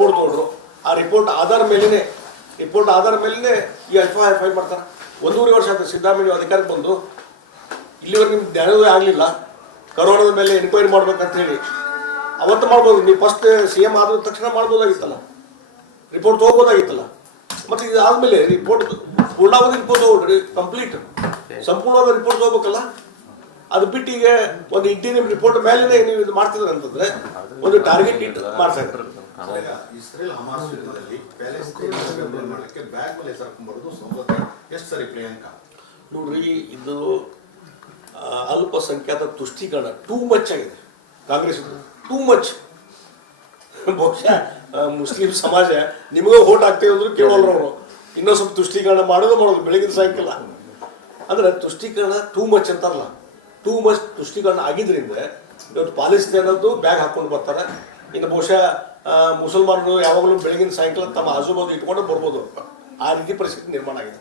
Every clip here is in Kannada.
ರಿಪೋರ್ಟ್ ತೊಗೊಂಡ್ರು. ಆ ರಿಪೋರ್ಟ್ ಆಧಾರ ಮೇಲೇ ಈ ಎಫ್ ಐ ಮಾಡ್ತಾರೆ. 1.5 ವರ್ಷ ಆಯ್ತು ಸಿದ್ದರಾಮಯ್ಯ ಅಧಿಕಾರಕ್ಕೆ ಬಂದು, ಇಲ್ಲಿವರೆಗೆ ನಿಮ್ಗೆ ಜ್ಞಾನೋದಯ ಆಗಲಿಲ್ಲ. ಕರೋನಾದ ಮೇಲೆ ಎನ್ಕ್ವೈರಿ ಮಾಡ್ಬೇಕಂತ ಹೇಳಿ ಅವತ್ತು ಮಾಡ್ಬೋದು. ನೀವು ಫಸ್ಟ್ CM ಆದ ತಕ್ಷಣ ಮಾಡ್ಬೋದಾಗಿತ್ತಲ್ಲ, ರಿಪೋರ್ಟ್ ತೊಗೋಬೋದಾಗಿತ್ತಲ್ಲ. ಮತ್ತು ಇದಾದ್ಮೇಲೆ ರಿಪೋರ್ಟ್ ಪೂರ್ಣಾವಧಿ ರಿಪೋರ್ಟ್ ತೊಗೊಳ್ರಿ, ಕಂಪ್ಲೀಟ್ ಸಂಪೂರ್ಣವಾದ ರಿಪೋರ್ಟ್ ತೊಗೋಬೇಕಲ್ಲ. ಅದು ಬಿಟ್ಟು ಈಗ ಒಂದು ಇಂಟೀರಿಯಂ ರಿಪೋರ್ಟ್ ಮೇಲೆ ನೀವು ಇದು ಮಾಡ್ತಿದ್ರೆ ಅಂತಂದ್ರೆ ಒಂದು ಟಾರ್ಗೆಟ್ ಇಟ್ಟು ಮಾಡ್ತಾ ಇದ್ರು. ಇಸ್ರೇಲ್ ಹಮಾಸ್ ಯುದ್ಧದಲ್ಲಿ ಪ್ಯಾಲೆಸ್ಟೈನ್ ಮಾಡಲಿಕ್ಕೆ ಬ್ಯಾಗ್ ಮೇಲೆ ಸರ್ಕೊಂಡ್ಬರೋದು ಸೌಲಭ್ಯ ಎಷ್ಟು ಸರಿ ಪ್ರಿಯಾಂಕಾ? ನೋಡ್ರಿ, ಇದು ಅಲ್ಪಸಂಖ್ಯಾತ ತುಷ್ಟೀಕರಣ ಟೂ ಮಚ್ ಆಗಿದೆ ಕಾಂಗ್ರೆಸ್, ಟೂ ಮಚ್. ಬಹುಶಃ ಮುಸ್ಲಿಂ ಸಮಾಜ ನಿಮಗೂ ಓಟ್ ಆಗ್ತೇವೆ ಅಂದ್ರು ಕೇಳೋಲ್ರು ಅವರು. ಇನ್ನೂ ಸ್ವಲ್ಪ ತುಷ್ಟೀಕರಣ ಮಾಡೋದು ಬೆಳಗಿನ ಸಾಯಂಕಾಲ. ಅಂದ್ರೆ ತುಷ್ಟೀಕರಣ ಟೂ ಮಚ್ ಅಂತಾರಲ್ಲ, ಟೂ ಮಚ್ ತುಷ್ಟೀಕರಣ ಆಗಿದ್ರಿಂದ ಇವತ್ತು ಪಾಲಿಸ್ತೀನದ್ದು ಬ್ಯಾಗ್ ಹಾಕೊಂಡು ಬರ್ತಾರೆ. ಇನ್ನು ಬಹುಶಃ ಮುಸಲ್ಮಾನರು ಯಾವಾಗಲೂ ಬೆಳಗಿನ ಸಾಯಂಕಾಲ ತಮ್ಮ ಆಜುಬಾಜು ಇಟ್ಕೊಂಡು ಬರ್ಬೋದು. ಆ ರೀತಿ ಪರಿಸ್ಥಿತಿ ನಿರ್ಮಾಣ ಆಗಿದೆ.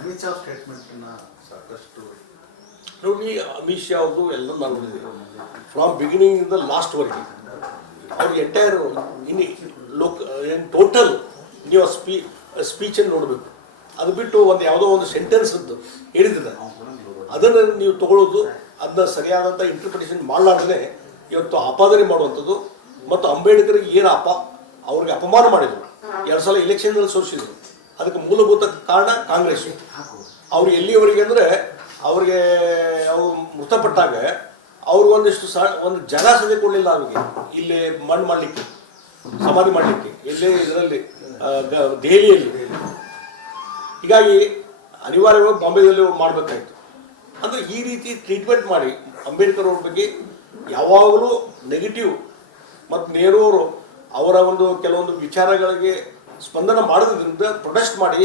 ಅಮಿತ್ ಶಾ ಸ್ಟೇಟ್ಮೆಂಟ್ನ ಸಾಕಷ್ಟು ನೋಡಿ, ಅಮಿತ್ ಶಾ ಅವ್ರದ್ದು ಎಲ್ಲ ನಾನು ನೋಡಿದ್ದೀನಿ ಫ್ರಾಮ್ ಬಿಗಿನಿಂಗ್ ಇಂದ ಲಾಸ್ಟ್ ವರ್ಗೆ. ಅವ್ರಿಗೆ ಎಂಟೈರ್ ಏನು ಟೋಟಲ್ ನೀವು ಸ್ಪೀಚನ್ನು ನೋಡಬೇಕು. ಅದು ಬಿಟ್ಟು ಯಾವುದೋ ಒಂದು ಸೆಂಟೆನ್ಸ್ ಅಂತ ಹೇಳಿದ್ರೆ ಅದನ್ನು ನೀವು ತಗೊಳ್ಳೋದು, ಅದನ್ನ ಸರಿಯಾದಂಥ ಇಂಟರ್ಪ್ರಿಟೇಷನ್ ಮಾಡಲಾರ್ದೇ ಇವತ್ತು ಆಪಾದನೆ ಮಾಡುವಂಥದ್ದು. ಮತ್ತು ಅಂಬೇಡ್ಕರ್ಗೆ ಏನು ಅವ್ರಿಗೆ ಅಪಮಾನ ಮಾಡಿದರು, 2 ಸಲ ಇಲೆಕ್ಷನ್ನಲ್ಲಿ ಸೋಲಿಸಿದ್ರು. ಅದಕ್ಕೆ ಮೂಲಭೂತ ಕಾರಣ ಕಾಂಗ್ರೆಸ್. ಅವ್ರು ಎಲ್ಲಿಯವರೆಗೆ ಅಂದರೆ ಅವ್ರಿಗೆ ಅವರು ಮೃತಪಟ್ಟಾಗ ಅವ್ರಿಗೊಂದಿಷ್ಟು ಒಂದು ಜಾಗ ಸದ್ಯ ಕೊಡಲಿಲ್ಲ ಅವ್ರಿಗೆ, ಇಲ್ಲಿ ಮಣ್ಣು ಮಾಡಲಿಕ್ಕೆ, ಸಮಾಧಿ ಮಾಡಲಿಕ್ಕೆ, ಇಲ್ಲೇ ಇದರಲ್ಲಿ ದೆಹಲಿಯಲ್ಲಿ. ಹೀಗಾಗಿ ಅನಿವಾರ್ಯವಾಗಿ ಬಾಂಬೆದಲ್ಲಿ ಮಾಡಬೇಕಾಯ್ತು. ಅಂದರೆ ಈ ರೀತಿ ಟ್ರೀಟ್ಮೆಂಟ್ ಮಾಡಿ ಅಂಬೇಡ್ಕರ್ ಅವ್ರ ಬಗ್ಗೆ ಯಾವಾಗಲೂ ನೆಗೆಟಿವ್. ಮತ್ತು ನೆಹರು ಅವರು ಅವರ ಒಂದು ಕೆಲವೊಂದು ವಿಚಾರಗಳಿಗೆ ಸ್ಪಂದನ ಮಾಡೋದ್ರಿಂದ ಪ್ರೊಟೆಸ್ಟ್ ಮಾಡಿ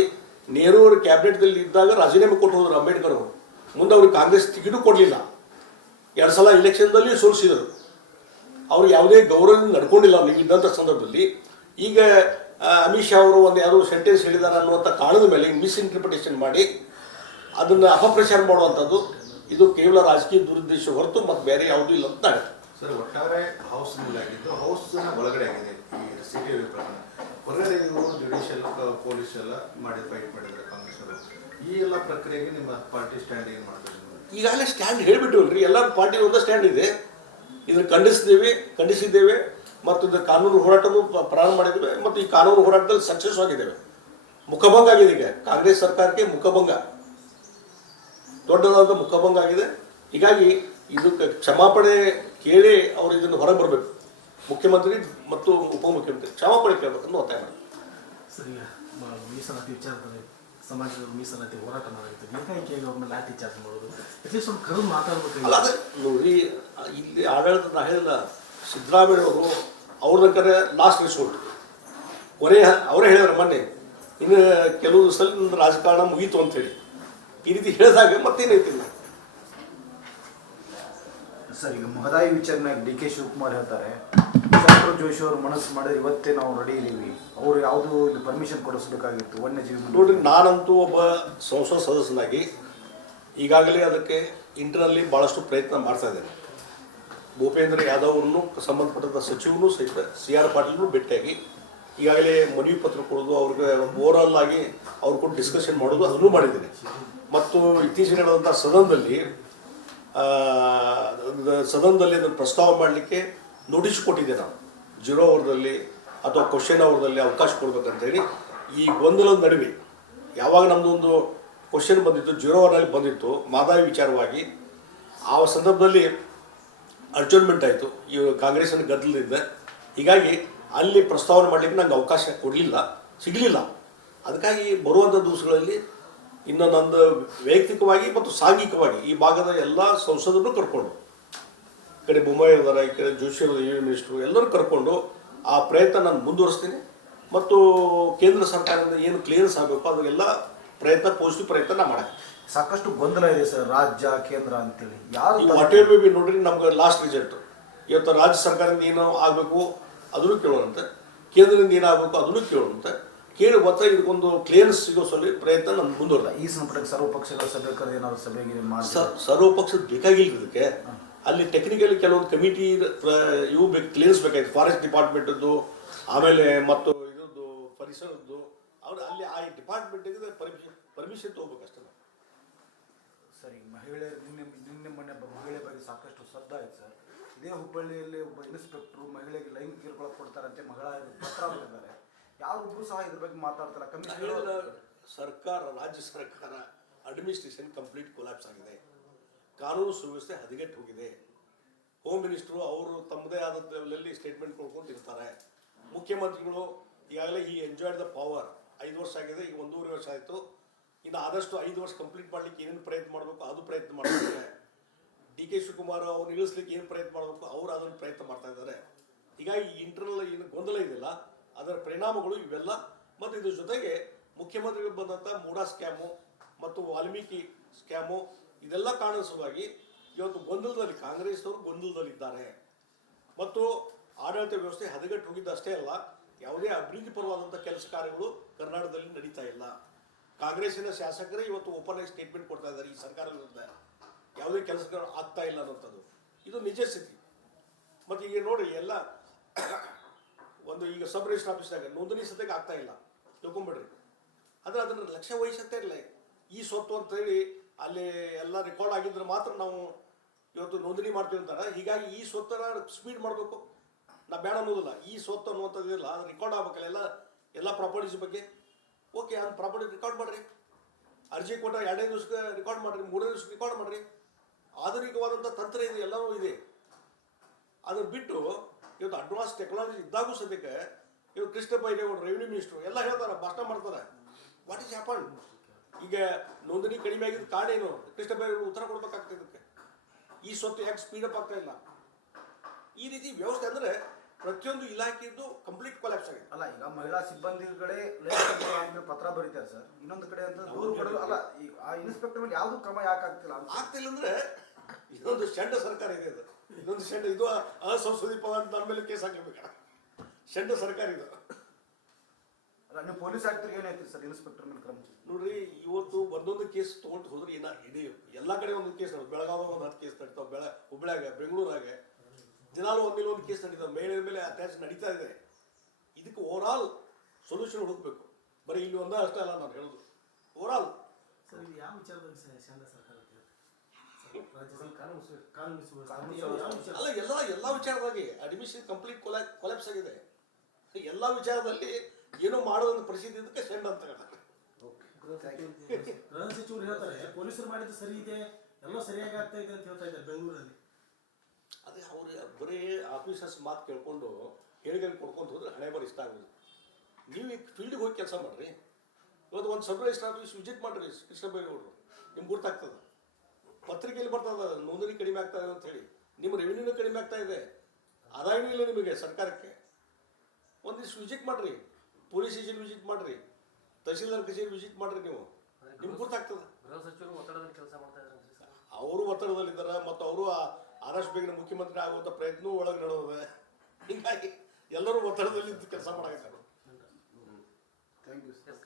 ನೆಹರು ಅವರು ಕ್ಯಾಬಿನೆಟ್ದಲ್ಲಿ ಇದ್ದಾಗ ರಾಜೀನಾಮೆ ಕೊಟ್ಟು ಹೋದರು ಅಂಬೇಡ್ಕರ್ ಅವರು. ಮುಂದೆ ಅವ್ರಿಗೆ ಕಾಂಗ್ರೆಸ್ ಟಿಕೆಟು ಕೊಡಲಿಲ್ಲ, 2 ಸಲ ಇಲೆಕ್ಷನ್ದಲ್ಲಿ ಸೋಲಿಸಿದರು. ಅವ್ರು ಯಾವುದೇ ಗೌರವದಿಂದ ನಡ್ಕೊಂಡಿಲ್ಲ ನೀವು ಇದ್ದಂಥ ಸಂದರ್ಭದಲ್ಲಿ. ಈಗ ಅಮಿತ್ ಶಾ ಅವರು ಒಂದು ಯಾವುದೋ ಸೆಂಟೆನ್ಸ್ ಹೇಳಿದ್ದಾರೆ ಅನ್ನುವಂಥ ಕಾರಣದ ಮೇಲೆ ಮಿಸ್ಇಂಟರ್ಪ್ರಿಟೇಷನ್ ಮಾಡಿ ಅದನ್ನು ಅಪಪ್ರಚಾರ ಮಾಡುವಂಥದ್ದು, ಇದು ಕೇವಲ ರಾಜಕೀಯ ದುರುದ್ದೇಶ ಹೊರತು ಮತ್ತು ಬೇರೆ ಯಾವುದೂ ಇಲ್ಲ ಅಂತ ಆಗುತ್ತೆ. ಸರ್, ಒಟ್ಟಾರೆ ಹೌಸ್ ಆಗಿದ್ದು ಹೌಸ್ನ ಒಳಗಡೆ ಆಗಿದೆ ಈ CTV ಪ್ರಕರಣ. ಹೊರಗಡೆ ಇವರು ಜುಡಿಷಿಯಲ್ ಪೊಲೀಸ್ ಎಲ್ಲ ಮಾಡಿ ಫೈಟ್ ಮಾಡಿದ್ದಾರೆ ಕಾಂಗ್ರೆಸ್ ಅವರು. ಈ ಎಲ್ಲ ಪ್ರಕ್ರಿಯೆಗೆ ನಿಮ್ಮ ಪಾರ್ಟಿ ಸ್ಟ್ಯಾಂಡ್ ಏನು ಮಾಡ್ತಾರೆ? ಈಗಾಗಲೇ ಸ್ಟ್ಯಾಂಡ್ ಹೇಳಿಬಿಟ್ಟಿವಲ್ರಿ, ಎಲ್ಲರ ಪಾರ್ಟಿ ಒಂದು ಸ್ಟ್ಯಾಂಡ್ ಇದೆ. ಇದನ್ನು ಖಂಡಿಸಿದ್ದೇವೆ ಮತ್ತು ಇದು ಕಾನೂನು ಹೋರಾಟನೂ ಪ್ರಾರಂಭ ಮಾಡಿದ್ದೇವೆ ಮತ್ತು ಈ ಕಾನೂನು ಹೋರಾಟದಲ್ಲಿ ಸಕ್ಸಸ್ ಆಗಿದ್ದೇವೆ. ಮುಖಭಂಗ ಆಗಿದೆ, ಈಗ ಕಾಂಗ್ರೆಸ್ ಸರ್ಕಾರಕ್ಕೆ ಮುಖಭಂಗ, ದೊಡ್ಡದಾದ ಮುಖಭಂಗ ಆಗಿದೆ. ಹೀಗಾಗಿ ಇದಕ್ಕೆ ಕ್ಷಮಾಪಣೆ ಕೇಳಿ ಅವರು ಇದನ್ನು ಹೊರಗೆ ಬರಬೇಕು. ಮುಖ್ಯಮಂತ್ರಿ ಮತ್ತು ಉಪಮುಖ್ಯಮಂತ್ರಿ ಕ್ಷಮಾಪಣೆ ಕೇಳಬೇಕನ್ನು ಒತ್ತಾಯ ಮಾಡಿ. ಸರಿ, ಮೀಸಲಾತಿ ವಿಚಾರದಲ್ಲಿ ಸಮಾಜದ ಮೀಸಲಾತಿ ಹೋರಾಟ ಮಾಡಾಗಿತ್ತು, ಏಕಾಏಕಿ ಅವ್ರನ್ನ ಲಾಠಿ ಚಾರ್ಜ್ ಮಾಡೋದು, ಅಟ್ಲೀಸ್ಟ್ ಒಂದು ಕರೆದು ಮಾತಾಡಬೇಕು. ಅಲ್ಲ, ಅದೇ ನೋಡಿ, ಇಲ್ಲಿ ಆಡಳಿತ ನಾ ಹೇಳಿಲ್ಲ, ಸಿದ್ದರಾಮಯ್ಯ ಅವರು ಅವ್ರದಕ್ಕರೆ ಲಾಸ್ಟ್ ರಿಸೋರ್ಟ್ ಅವರೇ ಹೇಳಿದಾರೆ ಮೊನ್ನೆ, ಇನ್ನು ಕೆಲವು ದಿವಸದಲ್ಲಿ ರಾಜಕಾರಣ ಮುಗೀತು ಅಂತೇಳಿ. ಈ ರೀತಿ ಹೇಳಿದಾಗ ಮತ್ತೇನೈತಿಲ್ಲ. ಸರ್, ಈಗ ಮಹದಾಯಿ ವಿಚಾರನಾಗ DK ಶಿವಕುಮಾರ್ ಹೇಳ್ತಾರೆ, ಡಾಕ್ಟರ್ ಜೋಶಿ ಅವರು ಮನಸ್ಸು ಮಾಡಿದ್ರೆ ಇವತ್ತೇ ನಾವು ರೆಡಿ ಇದ್ದೀವಿ, ಅವರು ಯಾವುದು ಇದು ಪರ್ಮಿಷನ್ ಕೊಡಿಸ್ಬೇಕಾಗಿತ್ತು ವನ್ಯಜೀವಿ. ನೋಡ್ರಿ, ನಾನಂತೂ ಒಬ್ಬ ಸಂಸತ್ ಸದಸ್ಯನಾಗಿ ಈಗಾಗಲೇ ಅದಕ್ಕೆ ಇಂಟರ್ನಲ್ಲಿ ಭಾಳಷ್ಟು ಪ್ರಯತ್ನ ಮಾಡ್ತಾ ಇದ್ದೇನೆ. ಭೂಪೇಂದ್ರ ಯಾದವ್ ಅವರನ್ನು ಸಂಬಂಧಪಟ್ಟಂಥ ಸಚಿವನು ಸಹಿತ CR ಪಾಟೀಲ್ನು ಭೇಟಿಯಾಗಿ ಈಗಾಗಲೇ ಮನವಿ ಪತ್ರ ಕೊಡೋದು, ಅವ್ರಿಗೆ ಓವರಾಲ್ ಆಗಿ ಅವ್ರ ಕೂಡ ಡಿಸ್ಕಷನ್ ಮಾಡೋದು ಅದನ್ನು ಮಾಡಿದ್ದೇನೆ. ಮತ್ತು ಇತ್ತೀಚೆಗೆ ನಡೆದಂಥ ಸದನದಲ್ಲಿ ಅದನ್ನು ಪ್ರಸ್ತಾವ ಮಾಡಲಿಕ್ಕೆ ನೋಟಿಸ್ ಕೊಟ್ಟಿದ್ದೆ ನಾನು. 0 ಅವರ್ದಲ್ಲಿ ಅಥವಾ ಕ್ವಶನ್ ಅವರ್ದಲ್ಲಿ ಅವಕಾಶ ಕೊಡ್ಬೇಕಂತೇಳಿ. ಈ ಗೊಂದಲದ ನಡುವೆ ಯಾವಾಗ ನಮ್ಮದೊಂದು ಕ್ವಶನ್ ಬಂದಿತ್ತು, 0 ಅವರ್ನಲ್ಲಿ ಬಂದಿತ್ತು ಮಹದಾಯಿ ವಿಚಾರವಾಗಿ, ಆ ಸಂದರ್ಭದಲ್ಲಿ ಅಡ್ಜರ್ನ್ಮೆಂಟ್ ಆಯಿತು ಈ ಕಾಂಗ್ರೆಸ್ಸಿನ ಗದ್ದಲದಿಂದ. ಹೀಗಾಗಿ ಅಲ್ಲಿ ಪ್ರಸ್ತಾವನೆ ಮಾಡಲಿಕ್ಕೆ ನಂಗೆ ಅವಕಾಶ ಸಿಗಲಿಲ್ಲ. ಅದಕ್ಕಾಗಿ ಬರುವಂಥ ದಿವಸಗಳಲ್ಲಿ ಇನ್ನು ನಂದು ವೈಯಕ್ತಿಕವಾಗಿ ಮತ್ತು ಸಾಂಘಿಕವಾಗಿ ಈ ಭಾಗದ ಎಲ್ಲ ಸಂಸದರನ್ನು ಕರ್ಕೊಂಡು, ಈ ಕಡೆ ಬೊಮ್ಮಾಯಿ ಇದ್ದಾರೆ, ಈ ಕಡೆ ಜೋಶಿ ಅವರು, ಯೂನಿಯನ್ ಮಿನಿಸ್ಟ್ರು ಎಲ್ಲರೂ ಕರ್ಕೊಂಡು ಆ ಪ್ರಯತ್ನ ನಾನು ಮುಂದುವರಿಸ್ತೀನಿ. ಮತ್ತು ಕೇಂದ್ರ ಸರ್ಕಾರದಿಂದ ಏನು ಕ್ಲಿಯರೆನ್ಸ್ ಆಗಬೇಕು ಅದಕ್ಕೆಲ್ಲ ಪಾಸಿಟಿವ್ ಪ್ರಯತ್ನ ನಾ ಮಾಡಕ್ಕೆ. ಸಾಕಷ್ಟು ಗೊಂದಲ ಇದೆ ಸರ್, ರಾಜ್ಯ ಕೇಂದ್ರ ಅಂತೇಳಿ. ಯಾರು ವಾಟ್ ಎವರ್ ಮೇ ಬಿ, ನೋಡ್ರಿ, ನಮ್ಗೆ ಲಾಸ್ಟ್ ರಿಸಲ್ಟ್ ಇವತ್ತು ರಾಜ್ಯ ಸರ್ಕಾರದಿಂದ ಏನೋ ಆಗಬೇಕು ಅದನ್ನು ಕೇಳೋಣಂತೆ, ಕೇಂದ್ರದಿಂದ ಏನಾಗಬೇಕು ಅದನ್ನು ಕೇಳೋಣಂತೆ. ಕೇಳಿ ಮತ್ತೆ ಇದಕ್ಕೊಂದು ಕ್ಲಿಯರೆನ್ಸ್ ಸಿಗೋ ಪ್ರಯತ್ನ ನಾನು ಮುಂದುವರೆದ. ಈ ಸಂಪುಟಕ್ಕೆ ಸರ್ವಪಕ್ಷಗಳ ಸಭೆ ಕರೆದು ಏನಾದ್ರು ಸಭೆಗೆ ಮಾಡಿ ಸರ್ವಪಕ್ಷದ ಬೇಕಾಗಿಲ್ಲ ಇದಕ್ಕೆ. ಅಲ್ಲಿ ಟೆಕ್ನಿಕಲಿ ಕೆಲವೊಂದು ಕಮಿಟಿ ಇವು ಕ್ಲಿಯರೆನ್ಸ್ ಬೇಕಾಯ್ತು. ಫಾರೆಸ್ಟ್ ಡಿಪಾರ್ಟ್ಮೆಂಟದ್ದು ಆಮೇಲೆ ಮತ್ತು ಇದ್ರದ್ದು ಪರಿಸರದ್ದು ಅವ್ರು ಅಲ್ಲಿ ಆ ಡಿಪಾರ್ಟ್ಮೆಂಟಿಗೆ ಪರ್ಮಿಷನ್ ತೊಗೋಬೇಕಷ್ಟೇ. ಸರ್, ಈಗ ಮಹಿಳೆಯರು ನಿನ್ನೆ ಮೊನ್ನೆ ಮಹಿಳೆ ಬಗ್ಗೆ ಸಾಕಷ್ಟು ಶಬ್ದ ಆಯ್ತು ಸರ್. ಇದೇ ಹುಬ್ಬಳ್ಳಿಯಲ್ಲಿ ಒಬ್ಬ ಇನ್ಸ್ಪೆಕ್ಟ್ರು ಮಹಿಳೆಗೆ ಲೈಂಗಿಕ ಕಿರುಕುಳ ಕೊಡ್ತಾರಂತೆ, ಮಗಳ ಪತ್ರ ಬರೆದಿದ್ದಾರೆ. ಯಾರೊಬ್ಬರು ಸಹ ಇದ್ರ ಬಗ್ಗೆ ಮಾತಾಡ್ತಾರೆ. ಕಮಿಷನರ್ ಸರ್ಕಾರ, ರಾಜ್ಯ ಸರ್ಕಾರ ಅಡ್ಮಿನಿಸ್ಟ್ರೇಷನ್ ಕಂಪ್ಲೀಟ್ ಕೊಲಾಪ್ಸ್ ಆಗಿದೆ. ಕಾನೂನು ಸುವ್ಯವಸ್ಥೆ ಹದಗೆಟ್ಟು ಹೋಗಿದೆ. ಹೋಮ್ ಮಿನಿಸ್ಟ್ರು ಅವರು ತಮ್ಮದೇ ಆದ ಲೆವೆಲಲ್ಲಿ ಸ್ಟೇಟ್ಮೆಂಟ್ ಕೊಡ್ಕೊಂಡಿರ್ತಾರೆ. ಮುಖ್ಯಮಂತ್ರಿಗಳು ಈಗಾಗಲೇ ಈ ಎಂಜಾಯ್ಡ್ ದ ಪವರ್ 5 ವರ್ಷ ಆಗಿದೆ, ಈಗ 1.5 ವರ್ಷ ಆಯಿತು. ಇನ್ನು ಆದಷ್ಟು 5 ವರ್ಷ ಕಂಪ್ಲೀಟ್ ಮಾಡಲಿಕ್ಕೆ ಏನೇನು ಪ್ರಯತ್ನ ಮಾಡಬೇಕು ಅದು ಪ್ರಯತ್ನ ಮಾಡ್ತಿದ್ದಾರೆ. DK ಶಿವಕುಮಾರ್ ಅವ್ರು ಇಳಿಸ್ಲಿಕ್ಕೆ ಏನು ಪ್ರಯತ್ನ ಮಾಡಬೇಕು ಅವರು ಅದನ್ನು ಪ್ರಯತ್ನ ಮಾಡ್ತಾ ಇದ್ದಾರೆ. ಹೀಗಾಗಿ ಇಂಟರ್ನಲ್ ಏನು ಗೊಂದಲ ಇದೆಯಲ್ಲ ಅದರ ಪರಿಣಾಮಗಳು ಇವೆಲ್ಲ. ಮತ್ತು ಇದ್ರ ಜೊತೆಗೆ ಮುಖ್ಯಮಂತ್ರಿಗಳು ಬಂದಂಥ ಮೂಡಾ ಸ್ಕ್ಯಾಮು ಮತ್ತು ವಾಲ್ಮೀಕಿ ಸ್ಕ್ಯಾಮು ಇದೆಲ್ಲ ಕಾರಣದ ಸಲುವಾಗಿ ಇವತ್ತು ಗೊಂದಲದಲ್ಲಿ ಕಾಂಗ್ರೆಸ್ನವರು ಗೊಂದಲದಲ್ಲಿದ್ದಾರೆ. ಮತ್ತು ಆಡಳಿತ ವ್ಯವಸ್ಥೆ ಹದಗೆಟ್ಟು ಹೋಗಿದ್ದಷ್ಟೇ ಅಲ್ಲ, ಯಾವುದೇ ಅಭಿವೃದ್ಧಿ ಪರವಾದಂಥ ಕೆಲಸ ಕಾರ್ಯಗಳು ಕರ್ನಾಟಕದಲ್ಲಿ ನಡೀತಾ ಇಲ್ಲ. ಕಾಂಗ್ರೆಸ್ಸಿನ ಶಾಸಕರೇ ಇವತ್ತು ಓಪನ್ ಆಗಿ ಸ್ಟೇಟ್ಮೆಂಟ್ ಕೊಡ್ತಾ ಇದ್ದಾರೆ, ಈ ಸರ್ಕಾರದ ವಿರುದ್ಧ ಯಾವುದೇ ಕೆಲಸಗಳು ಆಗ್ತಾ ಇಲ್ಲ ಅನ್ನೋಂಥದ್ದು. ಇದು ನಿಜ ಸ್ಥಿತಿ. ಮತ್ತು ಈಗ ನೋಡಿ ಎಲ್ಲ ಒಂದು ಈಗ ಸಬ್ ರಿಜಿಸ್ಟರ್ ಆಫೀಸ್ದಾಗ ನೋಂದಣಿ ಸದ್ಯಕ್ಕೆ ಆಗ್ತಾ ಇಲ್ಲ, ತಿಳ್ಕೊಂಬಿಡ್ರಿ. ಆದರೆ ಅದನ್ನು ಲಕ್ಷ್ಯ ವಹಿಸುತ್ತೆ ಇಲ್ಲ. ಈ ಸ್ವತ್ತು ಅಂತೇಳಿ ಅಲ್ಲಿ ಎಲ್ಲ ರೆಕಾರ್ಡ್ ಆಗಿದ್ರೆ ಮಾತ್ರ ನಾವು ಇವತ್ತು ನೋಂದಣಿ ಮಾಡ್ತೀವಿ ಅಂತಾರೆ. ಹೀಗಾಗಿ ಈ ಸ್ವತ್ತನ್ನು ಸ್ಪೀಡ್ ಮಾಡಬೇಕು. ನಾ ಬೇಡ ಅನ್ನೋದಿಲ್ಲ, ಈ ಸ್ವತ್ತು ಅನ್ನುವಂಥದ್ದು ಇಲ್ಲ, ಅದು ರೆಕಾರ್ಡ್ ಆಗ್ಬೇಕಲ್ಲ ಎಲ್ಲ ಪ್ರಾಪರ್ಟೀಸ್ ಬಗ್ಗೆ. ಓಕೆ, ಅದು ಪ್ರಾಪರ್ಟಿ ರೆಕಾರ್ಡ್ ಮಾಡಿರಿ. ಅರ್ಜಿ ಕೊಟ್ಟ 2 ದಿವಸಕ್ಕೆ ರೆಕಾರ್ಡ್ ಮಾಡಿರಿ, 3 ದಿವಸಕ್ಕೆ ರೆಕಾರ್ಡ್ ಮಾಡಿರಿ. ಆಧುನಿಕವಾದಂಥ ತಂತ್ರ ಇದೆ, ಎಲ್ಲವೂ ಇದೆ. ಅದನ್ನು ಬಿಟ್ಟು ಇವತ್ತು ಅಡ್ವಾನ್ಸ್ ಟೆಕ್ನಾಲಜಿ ಇದ್ದಾಗೂ ಸದ್ಯಕ್ಕೆ ಇವತ್ತು ಕೃಷ್ಣ ಬೈರೇಗೌಡರು ರೆವಿನ್ಯೂ ಮಿನಿಸ್ಟ್ರು ಎಲ್ಲ ಹೇಳ್ತಾರೆ, ಭಾಷಣ ಮಾಡ್ತಾರೆ. What is happen? ಈಗ ನೋಂದಣಿ ಕಡಿಮೆ ಆಗಿದ್ದು ಕಾರಣ ಏನು? ಕೃಷ್ಣ ಬೈರೇಗೌಡರು ಉತ್ತರ ಕೊಡ್ಬೇಕಾಗ್ತದೆ ಇದಕ್ಕೆ. ಈ ಸ್ವತ್ತು ಯಾಕೆ ಸ್ಪೀಡಪ್ ಆಗ್ತಾ ಇಲ್ಲ? ಈ ರೀತಿ ವ್ಯವಸ್ಥೆ ಅಂದರೆ ಪ್ರತಿಯೊಂದು ಇಲಾಖೆಯದ್ದು ಕಂಪ್ಲೀಟ್ ಕೊಲಾಪ್ಸ್ ಆಗಿದೆ. ಅಲ್ಲ, ಈಗ ಮಹಿಳಾ ಸಿಬ್ಬಂದಿಗಳೇ ಲೈಂಗಿಕ ಪತ್ರ ಬರೀತಾರೆ ಸರ್. ಇನ್ನೊಂದು ಕಡೆ ಅಂತ ದೂರು ಕೊಡೋದು ಅಲ್ಲ, ಆ ಇನ್ಸ್ಪೆಕ್ಟರ್ ಮೇಲೆ ಯಾವುದು ಕ್ರಮ ಯಾಕೆ ಆಗ್ತಿಲ್ಲ ಅಂದ್ರೆ ಇದೊಂದು ಷಂಡ ಸರ್ಕಾರ ಇದೆ. ಅದು ಇದೊಂದು ಷಂಡ, ಇದು ಅಸಂಸದೀಯ ಪದ ಅಂತ ನನ್ನ ಮೇಲೆ ಕೇಸ್ ಹಾಕ್ಲೇಬೇಕ. ಷಂಡ ಸರ್ಕಾರ ಇದು. ಅಲ್ಲ, ನೀವು ಪೊಲೀಸ್ ಆಕ್ಟರ್ಗೆ ಏನಾಯ್ತು ಸರ್ ಇನ್ಸ್ಪೆಕ್ಟರ್ ಮೇಲೆ ಕ್ರಮ? ನೋಡ್ರಿ, ಇವತ್ತು ಒಂದೊಂದು ಕೇಸ್ ತೊಗೊಂಡು ಹೋದ್ರೆ ಇಡೀ ಎಲ್ಲ ಕಡೆ ಒಂದು ಕೇಸ್ ನಡೀತು. ಬೆಳಗಾವಾಗ ಒಂದು 10 ಕೇಸ್ ನಡೀತಾವೆ, ಹುಬ್ಳ್ಯಾಗ, ಬೆಂಗಳೂರಾಗ ದಿನಾಲು ಒಂದು ಕೇಸ್ ನಡೀತಾವೆ. ಮಹಿಳೆಯರ ಮೇಲೆ ಅಟ್ಯಾಚ್ ನಡೀತಾ ಇದೆ. ಇದಕ್ಕೆ ಓವರಾಲ್ ಸೊಲ್ಯೂಷನ್ ಹುಡುಕಬೇಕು. ಬರೀ ಇಲ್ಲಿ ಒಂದೇ ಅಷ್ಟೇ ಅಲ್ಲ ನಾನು ಹೇಳೋದು, ಓವರಾಲ್. ಸರ್, ಇದು ಯಾವ ವಿಚಾರದಲ್ಲಿ ಕೇಂದ್ರ ಸರ್ಕಾರ ಅಲ್ಲ, ಎಲ್ಲ ವಿಚಾರದಾಗಿ ಅಡ್ಮಿಷನ್ ಕಂಪ್ಲೀಟ್ ಕೊಲಾಪ್ಸ್ ಆಗಿದೆ. ಎಲ್ಲ ವಿಚಾರದಲ್ಲಿ ಏನೋ ಮಾಡೋದೊಂದು ಪರಿಸ್ಥಿತಿ ಇದಕ್ಕೆ ಸೆಂಡ್ ಅಂತ ಹೇಳ್ತಾರೆ. ಗೃಹ ಸಚಿವರು ಹೇಳ್ತಾರೆ ಪೊಲೀಸರು ಮಾಡಿದ್ದು ಸರಿ ಇದೆ, ಎಲ್ಲ ಸರಿಯಾಗಿ ಆಗ್ತಾ ಇದೆ ಅಂತ ಹೇಳ್ತಾ ಇದ್ದಾರೆ ಬೆಂಗಳೂರಲ್ಲಿ. ಅದೇ ಅವ್ರು ಬರೀ ಆಫೀಸರ್ಸ್ ಮಾತು ಕೇಳ್ಕೊಂಡು ಹೇಳಿಕೆ ಕೊಡ್ಕೊಂಡು ಹೋದ್ರೆ ಹಣೆ ಬರ ಇಷ್ಟ ಆಗೋದು. ನೀವು ಈಗ ಫೀಲ್ಡಿಗೆ ಹೋಗಿ ಕೆಲಸ ಮಾಡಿರಿ. ಇವತ್ತು ಒಂದು ಸಬ್ ರಿಜಿಸ್ಟರ್ ಆಫೀಸ್ ವಿಸಿಟ್ ಮಾಡಿರಿ ಕೃಷ್ಣ ಬೈರೇಗೌಡರು, ನಿಮ್ಗೆ ಗುರ್ತಾಗ್ತದೆ. ಪತ್ರಿಕೆಯಲ್ಲಿ ಬರ್ತದೆ ನೋಂದಣಿ ಕಡಿಮೆ ಆಗ್ತಾ ಇದೆ ಅಂತ ಹೇಳಿ. ನಿಮ್ಮ ರೆವಿನ್ಯೂನೂ ಕಡಿಮೆ ಆಗ್ತಾ ಇದೆ, ಆದಾಯನೂ ಇಲ್ಲ ನಿಮಗೆ ಸರ್ಕಾರಕ್ಕೆ. ಒಂದಿಷ್ಟು ವಿಸಿಟ್ ಮಾಡಿರಿ, ಪೊಲೀಸ್ ಸ್ಟೇಷನ್ ವಿಸಿಟ್ ಮಾಡಿರಿ, ತಹಸೀಲ್ದಾರ್ ಕಚೇರಿ ವಿಸಿಟ್ ಮಾಡಿರಿ, ನಿಮ್ಗೆ ಗೊತ್ತಾಗ್ತದೆ. ಗೃಹ ಸಚಿವರು ಒತ್ತಡದಲ್ಲಿ ಕೆಲಸ ಮಾಡ್ತಾ ಇದ್ದಾರೆ. ಅವರು ಒತ್ತಡದಲ್ಲಿದ್ದಾರೆ ಮತ್ತು ಅವರು ಆದಷ್ಟು ಬೇಗ ಮುಖ್ಯಮಂತ್ರಿ ಆಗುವಂಥ ಪ್ರಯತ್ನವೂ ಒಳಗೆ ನಡೆದಿದೆ. ಹೀಗಾಗಿ ಎಲ್ಲರೂ ಒತ್ತಡದಲ್ಲಿ ಕೆಲಸ ಮಾಡಾಕತ್ತಾರೆ. Thank you sir.